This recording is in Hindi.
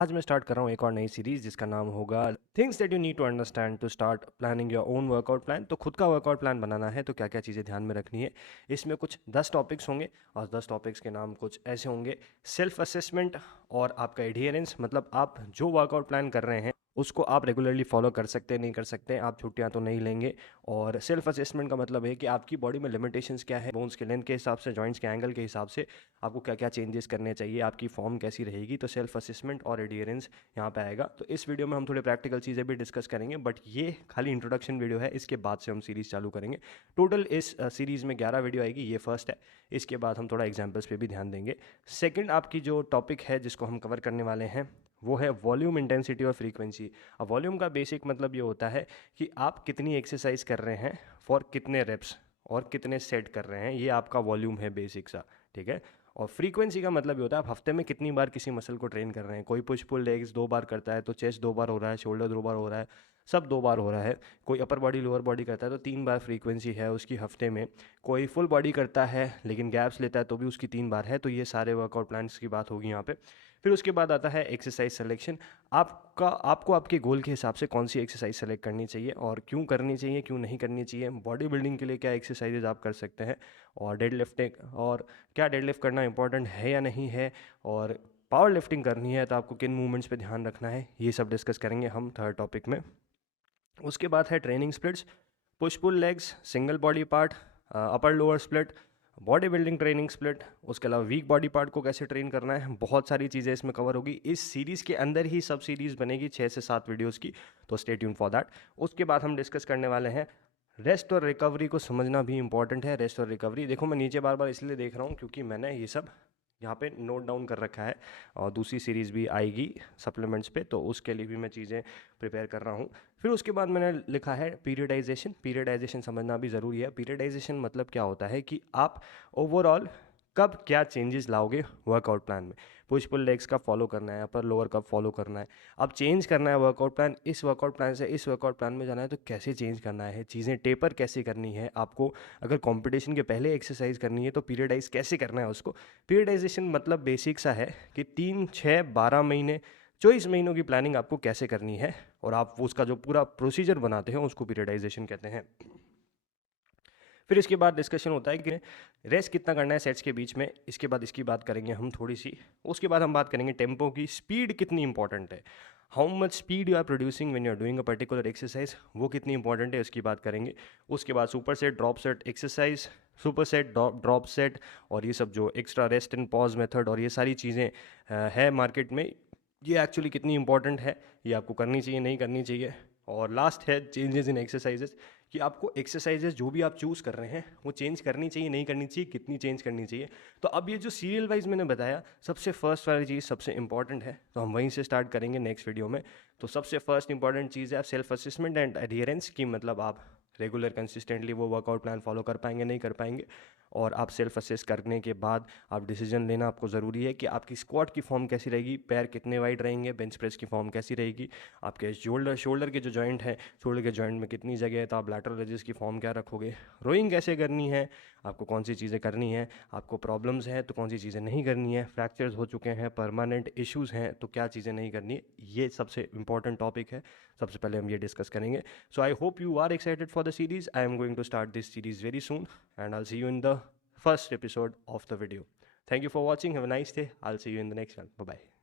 आज मैं स्टार्ट कर रहा हूँ एक और नई सीरीज़ जिसका नाम होगा things that you need to understand to start planning your own workout plan. तो खुद का वर्कआउट प्लान बनाना है तो क्या क्या चीज़ें ध्यान में रखनी है। इसमें कुछ 10 टॉपिक्स होंगे और 10 टॉपिक्स के नाम कुछ ऐसे होंगे। सेल्फ असेसमेंट और आपका एडियरेंस, मतलब आप जो वर्कआउट प्लान कर रहे हैं उसको आप रेगुलरली फॉलो कर सकते हैं नहीं कर सकते हैं, आप छुट्टियां तो नहीं लेंगे। और सेल्फ असेसमेंट का मतलब है कि आपकी बॉडी में लिमिटेशंस क्या है, बोन्स के लेंथ के हिसाब से, जॉइंट्स के एंगल के हिसाब से आपको क्या क्या चेंजेस करने चाहिए, आपकी फॉर्म कैसी रहेगी। तो सेल्फ असेसमेंट और एडियरेंस यहाँ पे आएगा। तो इस वीडियो में हम थोड़े प्रैक्टिकल चीज़ें भी डिस्कस करेंगे, बट ये खाली इंट्रोडक्शन वीडियो है, इसके बाद से हम सीरीज़ चालू करेंगे। टोटल इस सीरीज़ में 11 वीडियो आएगी, ये फर्स्ट है। इसके बाद हम थोड़ा एग्जाम्पल्स पे भी ध्यान देंगे। सेकंड आपकी जो टॉपिक है जिसको हम कवर करने वाले हैं वो है वॉल्यूम, इंटेंसिटी और फ्रीक्वेंसी। अब वॉल्यूम का बेसिक मतलब ये होता है कि आप कितनी एक्सरसाइज कर रहे हैं फॉर कितने रेप्स और कितने सेट कर रहे हैं, ये आपका वॉल्यूम है बेसिक सा, ठीक है। और फ्रीक्वेंसी का मतलब ये होता है आप हफ्ते में कितनी बार किसी मसल को ट्रेन कर रहे हैं। कोई पुश पुल लेग्स 2 बार करता है तो चेस्ट 2 बार हो रहा है, शोल्डर 2 बार हो रहा है, सब 2 बार हो रहा है। कोई अपर बॉडी लोअर बॉडी करता है तो 3 बार फ्रीक्वेंसी है उसकी हफ्ते में। कोई फुल बॉडी करता है लेकिन गैप्स लेता है तो भी उसकी 3 बार है। तो ये सारे वर्कआउट प्लान्स की बात होगी यहाँ पे। फिर उसके बाद आता है एक्सरसाइज सिलेक्शन। आपको आपके गोल के हिसाब से कौन सी एक्सरसाइज सेलेक्ट करनी चाहिए और क्यों करनी चाहिए, क्यों नहीं करनी चाहिए। बॉडी बिल्डिंग के लिए क्या एक्सरसाइजेज आप कर सकते हैं, और डेड लिफ्टिंग, और क्या डेडलिफ्ट करना इंपॉर्टेंट है या नहीं है, और पावर लिफ्टिंग करनी है तो आपको किन मूवमेंट्स पे ध्यान रखना है, ये सब डिस्कस करेंगे हम थर्ड टॉपिक में। उसके बाद है training splits, push pull legs, single body part, upper lower split, body building training split. उसके अलावा वीक बॉडी पार्ट को कैसे ट्रेन करना है, बहुत सारी चीज़ें इसमें कवर होगी। इस सीरीज़ के अंदर ही सब सीरीज़ बनेगी 6 से 7 वीडियोज़ की, तो स्टे ट्यून फॉर दैट। उसके बाद हम डिस्कस करने वाले हैं रेस्ट और रिकवरी को समझना भी इंपॉर्टेंट है। रेस्ट और रिकवरी, देखो मैं नीचे बार बार इसलिए देख रहा हूँ क्योंकि मैंने ये सब यहाँ पे नोट डाउन कर रखा है और दूसरी सीरीज़ भी आएगी सप्लीमेंट्स पे, तो उसके लिए भी मैं चीज़ें प्रिपेयर कर रहा हूँ। फिर उसके बाद मैंने लिखा है पीरियडाइजेशन। पीरियडाइजेशन समझना भी ज़रूरी है। पीरियडाइजेशन मतलब क्या होता है कि आप ओवरऑल कब क्या चेंजेस लाओगे वर्कआउट प्लान में। पुश पुल लेग्स का फॉलो करना है, अपर लोअर कब फॉलो करना है, अब चेंज करना है वर्कआउट प्लान, इस वर्कआउट प्लान से इस वर्कआउट प्लान में जाना है तो कैसे चेंज करना है, चीज़ें टेपर कैसे करनी है आपको। अगर कंपटीशन के पहले एक्सरसाइज करनी है तो पीरियडाइज कैसे करना है उसको। पीरियडाइजेशन मतलब बेसिक सा है कि 3, 6, 12 महीने, 24 महीनों की प्लानिंग आपको कैसे करनी है और आप उसका जो पूरा प्रोसीजर बनाते हैं उसको पीरियडाइजेशन कहते हैं। फिर इसके बाद डिस्कशन होता है कि रेस्ट कितना करना है सेट्स के बीच में, इसके बाद इसकी बात करेंगे हम थोड़ी सी। उसके बाद हम बात करेंगे टेम्पो की, स्पीड कितनी इंपॉर्टेंट है, how much speed you are producing when you are doing a particular exercise, वो कितनी इंपॉर्टेंट है उसकी बात करेंगे। उसके बाद super set, drop set exercise, super set, drop set, और ये सब जो extra rest and pause method और ये सारी चीज़ें है मार्केट में, ये एक्चुअली कितनी इंपॉर्टेंट है, ये आपको करनी चाहिए नहीं करनी चाहिए। और लास्ट है चेंजेस इन एक्सरसाइजेस, कि आपको एक्सरसाइजेस जो भी आप चूज़ कर रहे हैं वो चेंज करनी चाहिए नहीं करनी चाहिए, कितनी चेंज करनी चाहिए। तो अब ये जो सीरियल वाइज मैंने बताया, सबसे फर्स्ट वाली चीज़ सबसे इंपॉर्टेंट है, तो हम वहीं से स्टार्ट करेंगे नेक्स्ट वीडियो में। तो सबसे फर्स्ट इंपॉर्टेंट चीज़ है सेल्फ असेसमेंट एंड एडियरेंस की, मतलब आप रेगुलर कंसिस्टेंटली वो वर्कआउट प्लान फॉलो कर पाएंगे नहीं कर पाएंगे। और आप सेल्फ असेस करने के बाद आप डिसीजन लेना आपको ज़रूरी है कि आपकी स्क्वाट की फॉर्म कैसी रहेगी, पैर कितने वाइड रहेंगे, बेंच प्रेस की फॉर्म कैसी रहेगी, आपके शोल्डर के जो जॉइंट है, शोल्डर के जॉइंट में कितनी जगह है, तो आप लैटरल रेजिस की फॉर्म क्या रखोगे, रोइंग कैसे करनी है, आपको कौन सी चीज़ें करनी है, आपको प्रॉब्लम्स हैं तो कौन सी चीज़ें नहीं करनी है, फ्रैक्चर्स हो चुके हैं, परमानेंट इश्यूज़ हैं तो क्या चीज़ें नहीं करनी है। ये सबसे इंपॉर्टेंट टॉपिक है, सबसे पहले हम ये डिस्कस करेंगे। So I hope you are excited for the series. I am going to start this series very soon, and I'll see you in the first episode of the video. Thank you for watching. Have a nice day. I'll see you in the next one. Bye bye.